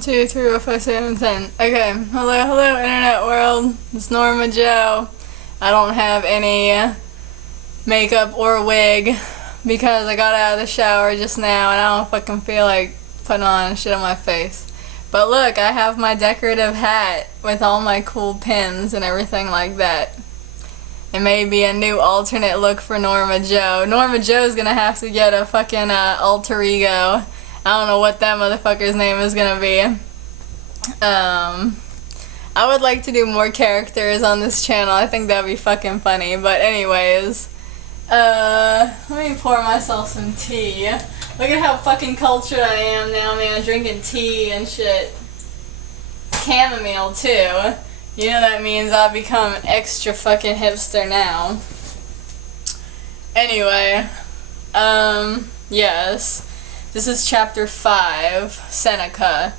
1, 2, 3, 4, 5, 6, 7, 10. Okay, hello, internet world. It's Norma Joe. I don't have any makeup or wig because I got out of the shower just now and I don't fucking feel like putting on shit on my face. But look, I have my decorative hat with all my cool pins and everything like that. It may be a new alternate look for Norma Joe. Norma Joe's gonna have to get a fucking alter ego. I don't know what that motherfucker's name is gonna be. I would like to do more characters on this channel. I think that'd be fucking funny. But anyways, let me pour myself some tea. Look at how fucking cultured I am now, man. Drinking tea and shit. Chamomile too. You know that means I've become extra fucking hipster now. Anyway, yes. This is chapter 5, Seneca.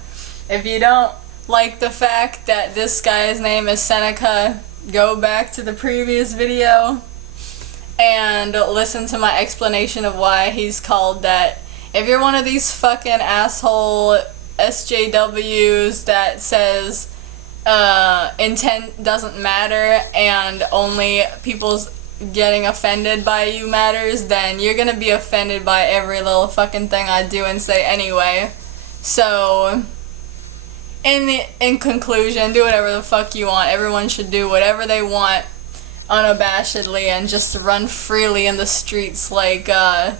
If you don't like the fact that this guy's name is Seneca, go back to the previous video and listen to my explanation of why he's called that. If you're one of these fucking asshole SJWs that says intent doesn't matter and only people's getting offended by you matters, then you're gonna be offended by every little fucking thing I do and say anyway. So in conclusion, do whatever the fuck you want. Everyone should do whatever they want unabashedly and just run freely in the streets like the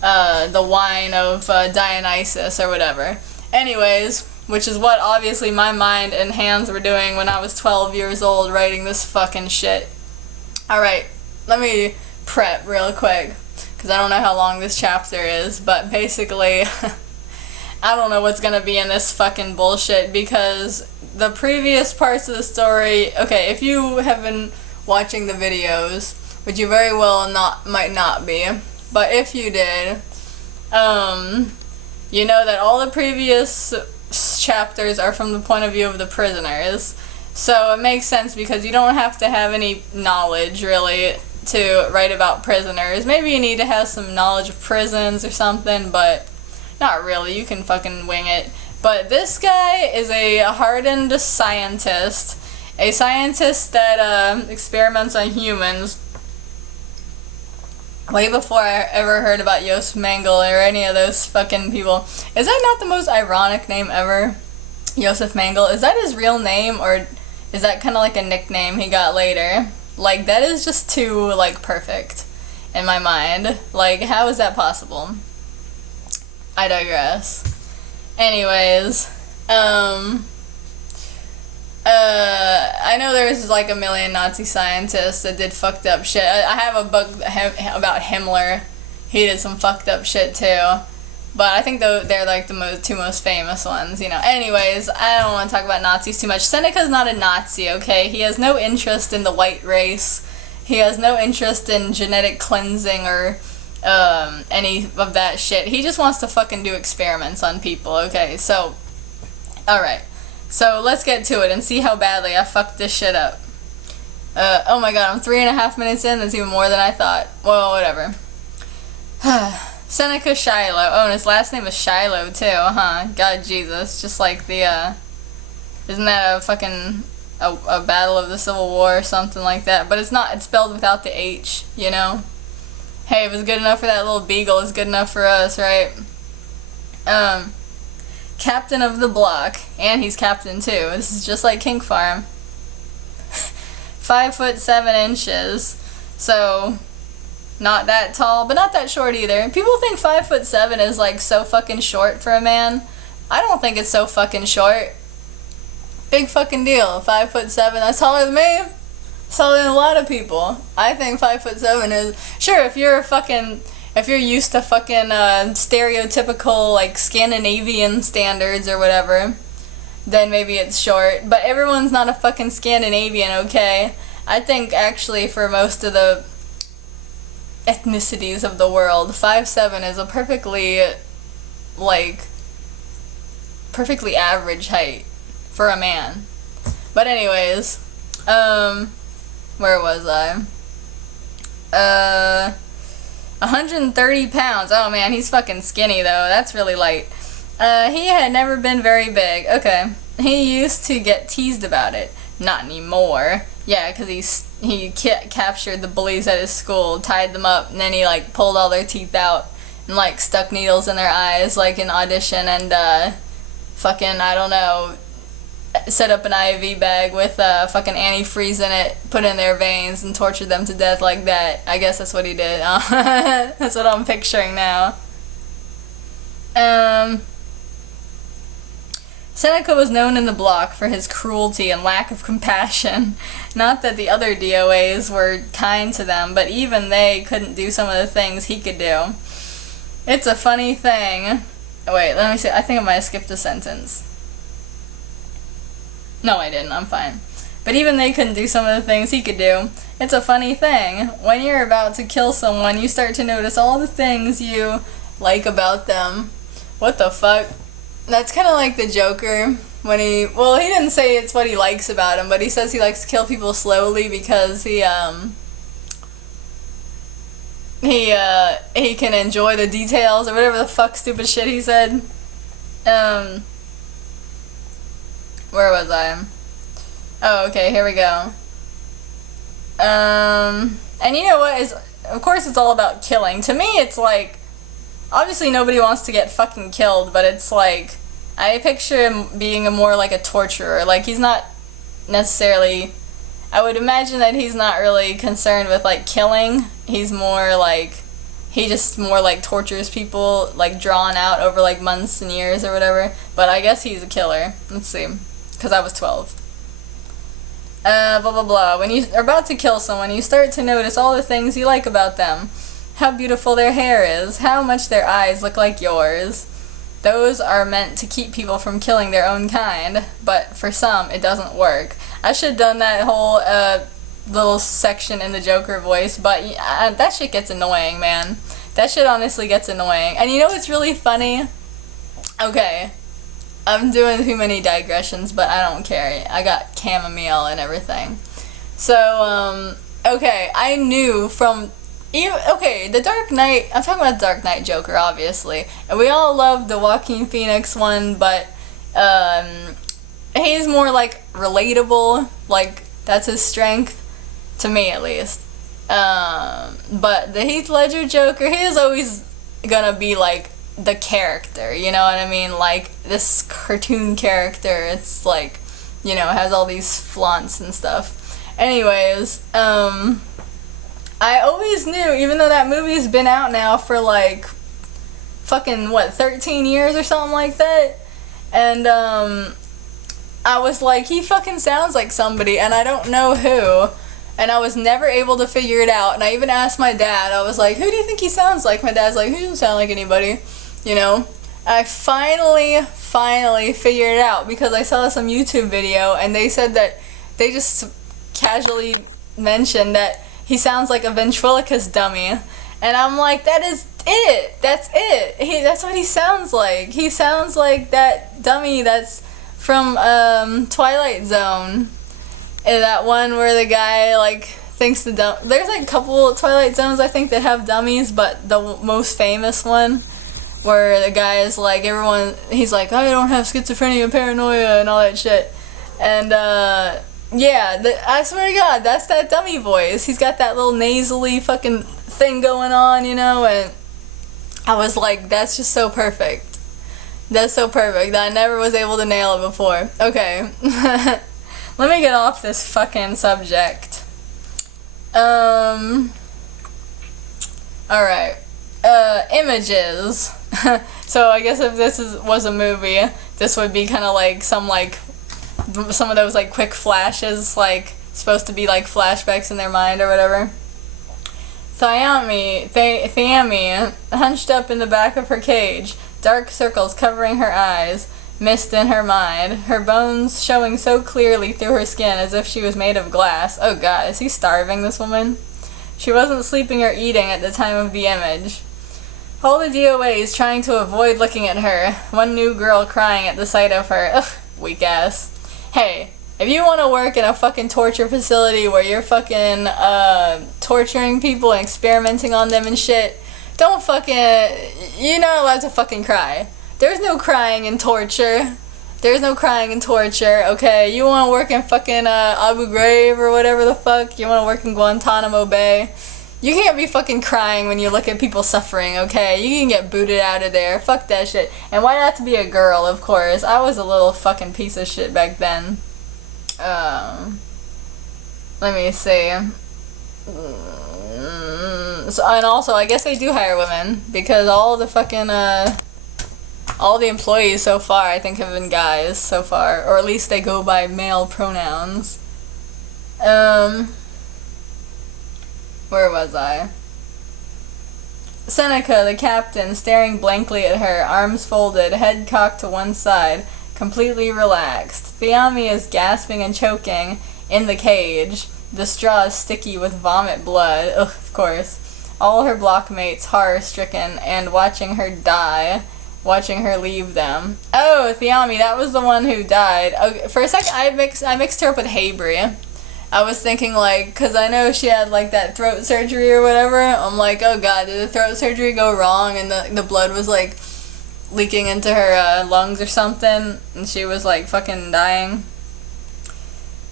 wine of Dionysus or whatever. Anyways, which is what obviously my mind and hands were doing when I was 12 years old writing this fucking shit. Alright, let me prep real quick, because I don't know how long this chapter is, but basically, I don't know what's gonna be in this fucking bullshit, because the previous parts of the story, okay, if you have been watching the videos, which you very well might not be, but if you did, you know that all the previous chapters are from the point of view of the prisoners. So it makes sense because you don't have to have any knowledge really to write about prisoners. Maybe you need to have some knowledge of prisons or something, but not really. You can fucking wing it. But this guy is a hardened scientist. A scientist that experiments on humans. Way before I ever heard about Josef Mengele or any of those fucking people. Is that not the most ironic name ever? Josef Mengele? Is that his real name, or is that kind of like a nickname he got later? Like, that is just too, like, perfect in my mind. Like, how is that possible? I digress. Anyways, I know there's like a million Nazi scientists that did fucked up shit. I have a book about Himmler. He did some fucked up shit too. But I think they're like the two most famous ones, you know. Anyways, I don't want to talk about Nazis too much. Seneca's not a Nazi, okay? He has no interest in the white race. He has no interest in genetic cleansing or any of that shit. He just wants to fucking do experiments on people, okay? So, alright. So let's get to it and see how badly I fucked this shit up. Oh my god, I'm 3.5 minutes in. That's even more than I thought. Well, whatever. Seneca Shiloh. Oh, and his last name is Shiloh too, huh? God Jesus. Just like the, isn't that a fucking, a battle of the Civil War or something like that? But it's not, it's spelled without the H, you know? Hey, if it's good enough for that little beagle, it's good enough for us, right? Captain of the block. And he's captain too. This is just like Kink Farm. 5'7". So, not that tall, but not that short either. People think 5'7" is like so fucking short for a man. I don't think it's so fucking short. Big fucking deal. 5'7", that's taller than me. It's taller than a lot of people. I think 5'7" is, sure, if you're used to fucking stereotypical like Scandinavian standards or whatever, then maybe it's short. But everyone's not a fucking Scandinavian, okay? I think actually for most of the ethnicities of the world, 5'7" is a perfectly average height for a man. But anyways, where was I? 130 pounds. Oh man, he's fucking skinny though. That's really light. He had never been very big. Okay. He used to get teased about it. Not anymore. Yeah, because he captured the bullies at his school, tied them up, and then he, like, pulled all their teeth out and, like, stuck needles in their eyes, like, in audition, and, fucking, I don't know, set up an IV bag with, fucking antifreeze in it, put in their veins, and tortured them to death like that. I guess that's what he did. That's what I'm picturing now. Seneca was known in the block for his cruelty and lack of compassion. Not that the other DOAs were kind to them, but even they couldn't do some of the things he could do. It's a funny thing. Wait, let me see. I think I might have skipped a sentence. No, I didn't. I'm fine. But even they couldn't do some of the things he could do. It's a funny thing. When you're about to kill someone, you start to notice all the things you like about them. What the fuck? That's kind of like the Joker when he didn't say it's what he likes about him, but he says he likes to kill people slowly because he can enjoy the details or whatever the fuck stupid shit he said. Where was I? Oh, okay, here we go. And you know what, of course it's all about killing. To me, it's like, obviously nobody wants to get fucking killed, but it's like, I picture him being more like a torturer. Like, he's not necessarily, I would imagine that he's not really concerned with, like, killing. He's more like, he just more like tortures people, like, drawn out over, like, months and years or whatever. But I guess he's a killer. Let's see. Because I was 12. Blah, blah, blah. When you are about to kill someone, you start to notice all the things you like about them. How beautiful their hair is. How much their eyes look like yours. Those are meant to keep people from killing their own kind. But for some, it doesn't work. I should have done that whole little section in the Joker voice, but that shit gets annoying, man. That shit honestly gets annoying. And you know what's really funny? Okay. I'm doing too many digressions, but I don't care. I got chamomile and everything. So, okay, I knew from... the Dark Knight... I'm talking about Dark Knight Joker, obviously. And we all love the Joaquin Phoenix one, but he's more, like, relatable. Like, that's his strength. To me, at least. But the Heath Ledger Joker, he is always gonna be, like, the character, you know what I mean? Like, this cartoon character, it's like, you know, has all these flaunts and stuff. Anyways, I always knew, even though that movie's been out now for like, fucking, 13 years or something like that? And, I was like, he fucking sounds like somebody, and I don't know who. And I was never able to figure it out. And I even asked my dad, I was like, who do you think he sounds like? My dad's like, he doesn't sound like anybody. You know, I finally figured it out because I saw some YouTube video and they said that they just casually mentioned that he sounds like a ventriloquist dummy. And I'm like, that is it. That's it. That's what he sounds like. He sounds like that dummy that's from Twilight Zone. And that one where the guy, like, thinks there's like a couple Twilight Zones, I think, that have dummies, but the most famous one where the guy is like, he's like, I don't have schizophrenia, paranoia, and all that shit. And, yeah, I swear to God, that's that dummy voice. He's got that little nasally fucking thing going on, you know, and I was like, that's just so perfect. That's so perfect. I never was able to nail it before. Okay. Let me get off this fucking subject. Alright. Images. So I guess if this was a movie, this would be kind of like some of those like quick flashes, like supposed to be like flashbacks in their mind or whatever. Thyami, hunched up in the back of her cage, dark circles covering her eyes, mist in her mind, her bones showing so clearly through her skin as if she was made of glass. Oh God, is he starving, this woman? She wasn't sleeping or eating at the time of the image. All the DOAs trying to avoid looking at her, one new girl crying at the sight of her. Ugh, weak ass. Hey, if you want to work in a fucking torture facility where you're fucking, torturing people and experimenting on them and shit, don't fucking, you're not allowed to fucking cry. There's no crying in torture. There's no crying in torture, okay? You want to work in fucking Abu Ghraib or whatever the fuck? You want to work in Guantanamo Bay? You can't be fucking crying when you look at people suffering, okay? You can get booted out of there. Fuck that shit. And why not to be a girl, of course? I was a little fucking piece of shit back then. Let me see. So, and also, I guess they do hire women, because all the fucking, all the employees so far, I think, have been guys so far. Or at least they go by male pronouns. Where was I? Seneca, the captain, staring blankly at her, arms folded, head cocked to one side, completely relaxed. Thyami is gasping and choking in the cage. The straw is sticky with vomit blood. Ugh, of course. All her blockmates horror-stricken and watching her die, watching her leave them. Oh, Thyami, that was the one who died. Okay, for a second, I mixed her up with Habri. I was thinking, like, because I know she had, like, that throat surgery or whatever. I'm like, oh god, did the throat surgery go wrong and the blood was, like, leaking into her lungs or something, and she was, like, fucking dying?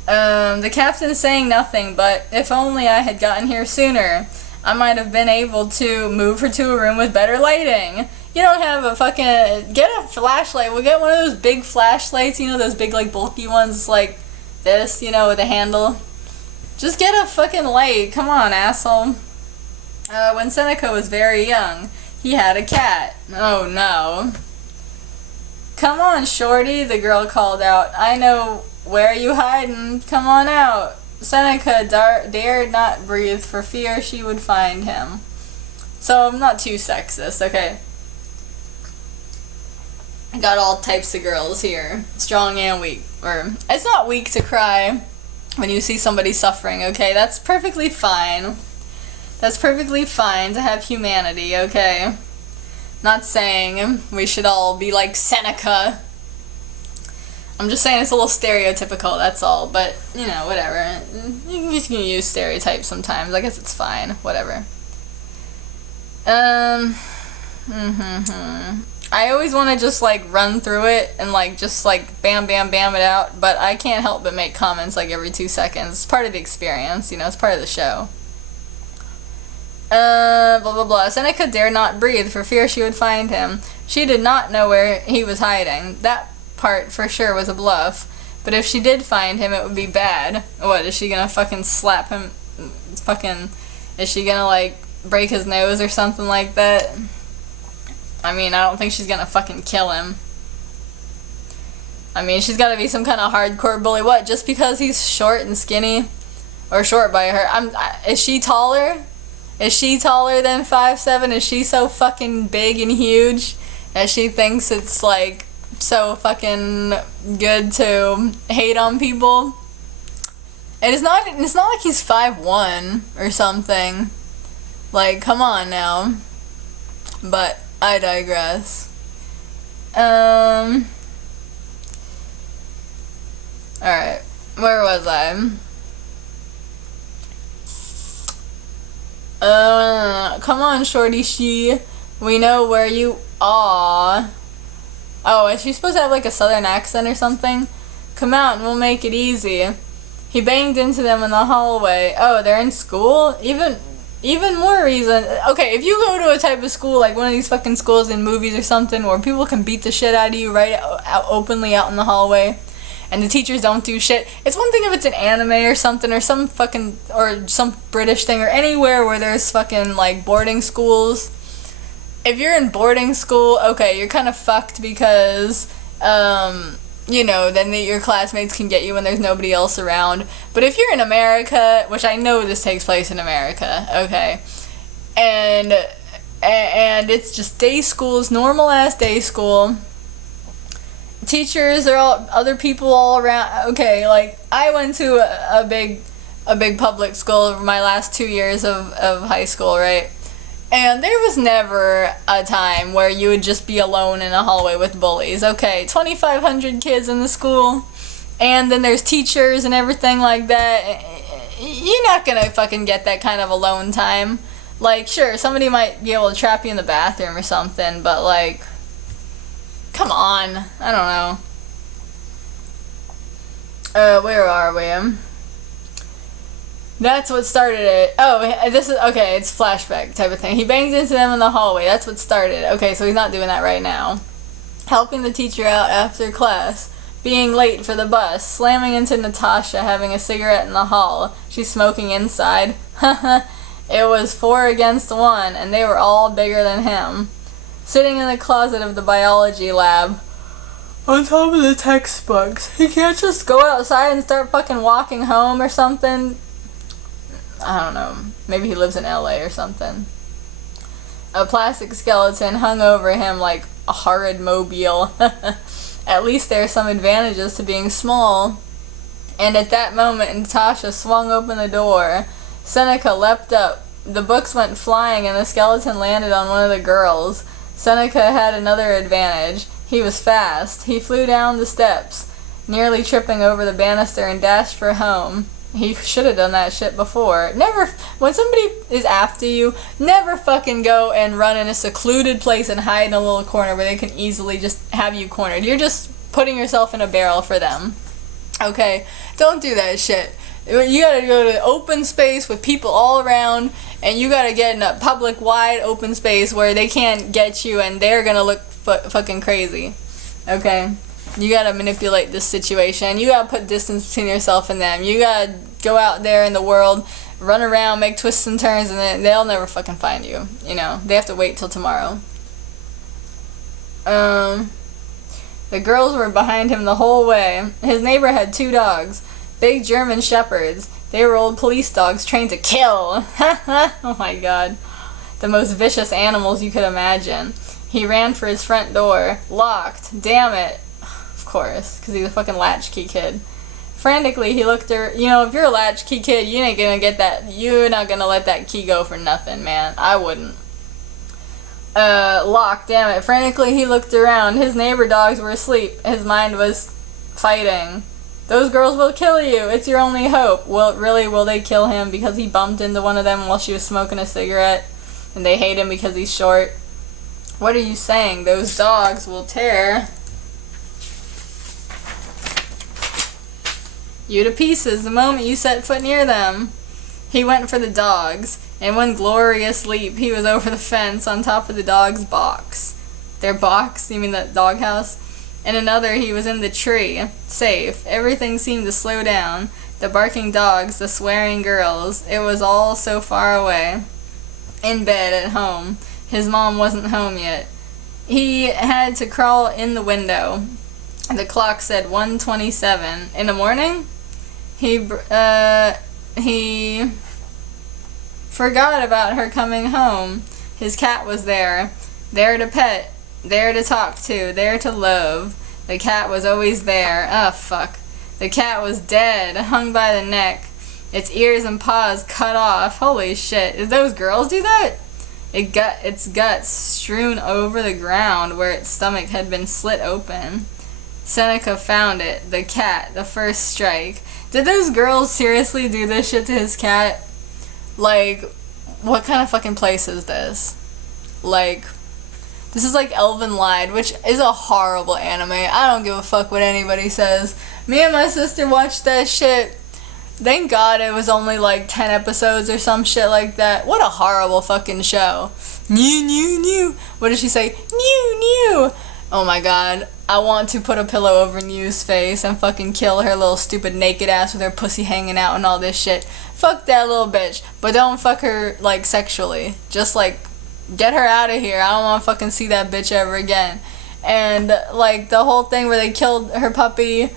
The captain's saying nothing, but if only I had gotten here sooner, I might have been able to move her to a room with better lighting. You don't have a fucking... Get a flashlight. We'll get one of those big flashlights, you know, those big, like, bulky ones, like this, you know, with a handle. Just get a fucking light. Come on, asshole. When Seneca was very young, he had a cat. Oh, no. Come on, shorty, the girl called out. I know where you hiding. Come on out. Seneca dared not breathe for fear she would find him. So, I'm not too sexist, okay? I got all types of girls here. Strong and weak. Or, it's not weak to cry when you see somebody suffering, okay? That's perfectly fine. That's perfectly fine to have humanity, okay? Not saying we should all be like Seneca. I'm just saying it's a little stereotypical, that's all. But, you know, whatever. You can use stereotypes sometimes. I guess it's fine. Whatever. I always want to just, like, run through it and, like, just, like, bam, bam, bam it out. But I can't help but make comments, like, every 2 seconds. It's part of the experience, you know? It's part of the show. Blah, blah, blah. Seneca dared not breathe for fear she would find him. She did not know where he was hiding. That part for sure was a bluff. But if she did find him, it would be bad. What, is she gonna fucking slap him? Fucking, is she gonna, like, break his nose or something like that? I mean, I don't think she's gonna fucking kill him. I mean, she's gotta be some kind of hardcore bully. What, just because he's short and skinny? Or short by her. Is she taller? Is she taller than 5'7"? Is she so fucking big and huge that she thinks it's, like, so fucking good to hate on people? And it's not like he's 5'1" or something. Like, come on now. But I digress. Alright. Where was I? Come on, shorty, we know where you are. Oh, is she supposed to have, like, a southern accent or something? Come out and we'll make it easy. He banged into them in the hallway. Oh, they're in school? Even more reason. Okay, if you go to a type of school, like one of these fucking schools in movies or something, where people can beat the shit out of you right out openly out in the hallway, and the teachers don't do shit. It's one thing if it's an anime or something, or some fucking, or some British thing, or anywhere where there's fucking, like, boarding schools. If you're in boarding school, okay, you're kind of fucked because, you know, then your classmates can get you when there's nobody else around. But if you're in America, which I know this takes place in America, okay, and it's just day schools, normal ass day school. Teachers are all other people all around. Okay, like, I went to a big public school over my last 2 years of high school, right? And there was never a time where you would just be alone in a hallway with bullies. Okay, 2,500 kids in the school, and then there's teachers and everything like that. You're not gonna fucking get that kind of alone time. Like, sure, somebody might be able to trap you in the bathroom or something, but, like, Come on. I don't know. Where are we? That's what started it. Oh, this is, okay, it's flashback type of thing. He bangs into them in the hallway. That's what started. Okay, so he's not doing that right now. Helping the teacher out after class. Being late for the bus. Slamming into Natasha, having a cigarette in the hall. She's smoking inside. It was 4 against 1, and they were all bigger than him. Sitting in the closet of the biology lab. On top of the textbooks. He can't just go outside and start fucking walking home or something. I don't know. Maybe he lives in LA or something. A plastic skeleton hung over him like a horrid mobile. At least there are some advantages to being small. And at that moment, Natasha swung open the door. Seneca leapt up. The books went flying and the skeleton landed on one of the girls. Seneca had another advantage. He was fast. He flew down the steps, nearly tripping over the banister and dashed for home. He should have done that shit before. Never, when somebody is after you, never fucking go and run in a secluded place and hide in a little corner where they can easily just have you cornered. You're just putting yourself in a barrel for them. Okay? Don't do that shit. You gotta go to open space with people all around, and you gotta get in a public, wide open space where they can't get you and they're gonna look fucking crazy. Okay? You gotta manipulate this situation. You gotta put distance between yourself and them. You gotta go out there in the world, run around, make twists and turns, and then they'll never fucking find you. You know, they have to wait till tomorrow. The girls were behind him the whole way. His neighbor had 2 dogs. Big German shepherds. They were old police dogs trained to kill. Oh my god. The most vicious animals you could imagine. He ran for his front door. Locked. Damn it. Of course, because he's a fucking latchkey kid. Frantically, he looked if you're a latchkey kid, you ain't gonna get that. You're not gonna let that key go for nothing, man. I wouldn't. Locked. Damn it. Frantically, he looked around. His neighbor dogs were asleep. His mind was fighting. Those girls will kill you. It's your only hope. Well, really, will they kill him because he bumped into one of them while she was smoking a cigarette? And they hate him because he's short? What are you saying? Those dogs will tear you to pieces the moment you set foot near them. He went for the dogs. In one glorious leap, he was over the fence on top of the dog's box. Their box? You mean that doghouse? In another, he was in the tree. Safe. Everything seemed to slow down. The barking dogs, the swearing girls. It was all so far away. In bed at home. His mom wasn't home yet. He had to crawl in the window. The clock said 1:27. In the morning? He forgot about her coming home. His cat was there. There to pet. There to talk to, there to love. The cat was always there. Oh, fuck. The cat was dead, hung by the neck. Its ears and paws cut off. Holy shit. Did those girls do that? Its guts strewn over the ground where its stomach had been slit open. Seneca found it. The cat. The first strike. Did those girls seriously do this shit to his cat? Like, what kind of fucking place is this? Like... This is like Elven Lied, which is a horrible anime. I don't give a fuck what anybody says. Me and my sister watched that shit. Thank God it was only like 10 episodes or some shit like that. What a horrible fucking show. New. What did she say? New. Oh my god. I want to put a pillow over New's face and fucking kill her little stupid naked ass with her pussy hanging out and all this shit. Fuck that little bitch. But don't fuck her like sexually. Just like... Get her out of here. I don't want to fucking see that bitch ever again. And, like, the whole thing where they killed her puppy,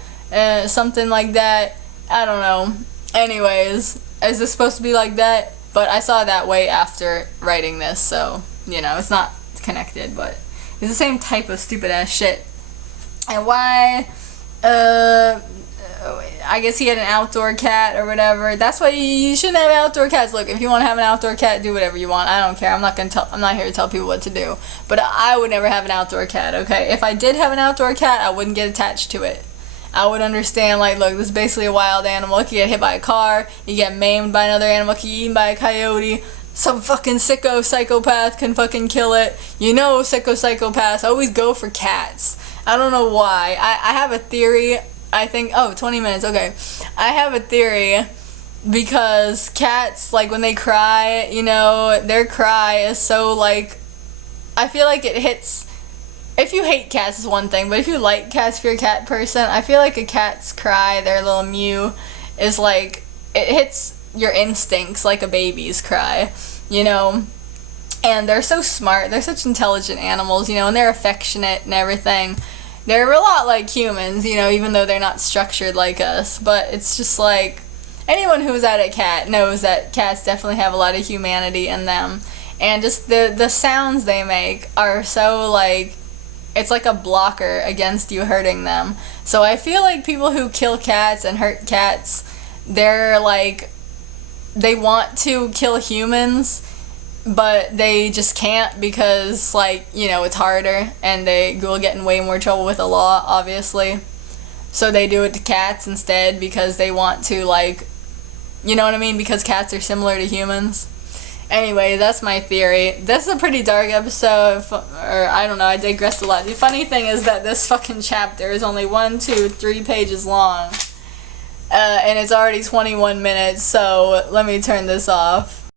something like that. I don't know. Anyways, is this supposed to be like that? But I saw that way after writing this, so, you know, it's not connected, but it's the same type of stupid ass shit. And why, I guess he had an outdoor cat or whatever. That's why you shouldn't have outdoor cats. Look, if you want to have an outdoor cat, do whatever you want. I don't care. I'm not here to tell people what to do. But I would never have an outdoor cat, okay? If I did have an outdoor cat, I wouldn't get attached to it. I would understand, like, look, this is basically a wild animal. It can get hit by a car. You get maimed by another animal. It can get eaten by a coyote. Some fucking sicko psychopath can fucking kill it. You know, sicko psychopaths always go for cats. I don't know why. I have a theory. I think, 20 minutes, okay. I have a theory because cats, like, when they cry, you know, their cry is so, like, I feel like it hits. If you hate cats is one thing, but if you like cats, if you're a cat person, I feel like a cat's cry, their little mew, is like, it hits your instincts like a baby's cry, you know? And they're so smart, they're such intelligent animals, you know, and they're affectionate and everything. They're a lot like humans, you know, even though they're not structured like us, but it's just like, anyone who's had a cat knows that cats definitely have a lot of humanity in them. And just the sounds they make are so, like, it's like a blocker against you hurting them. So I feel like people who kill cats and hurt cats, they're like, they want to kill humans, but they just can't because, like, you know, it's harder and they will get in way more trouble with the law, obviously. So they do it to cats instead because they want to, like, you know what I mean? Because cats are similar to humans. Anyway, that's my theory. This is a pretty dark episode, or I don't know, I digressed a lot. The funny thing is that this fucking chapter is only 3 pages long. And it's already 21 minutes, so let me turn this off.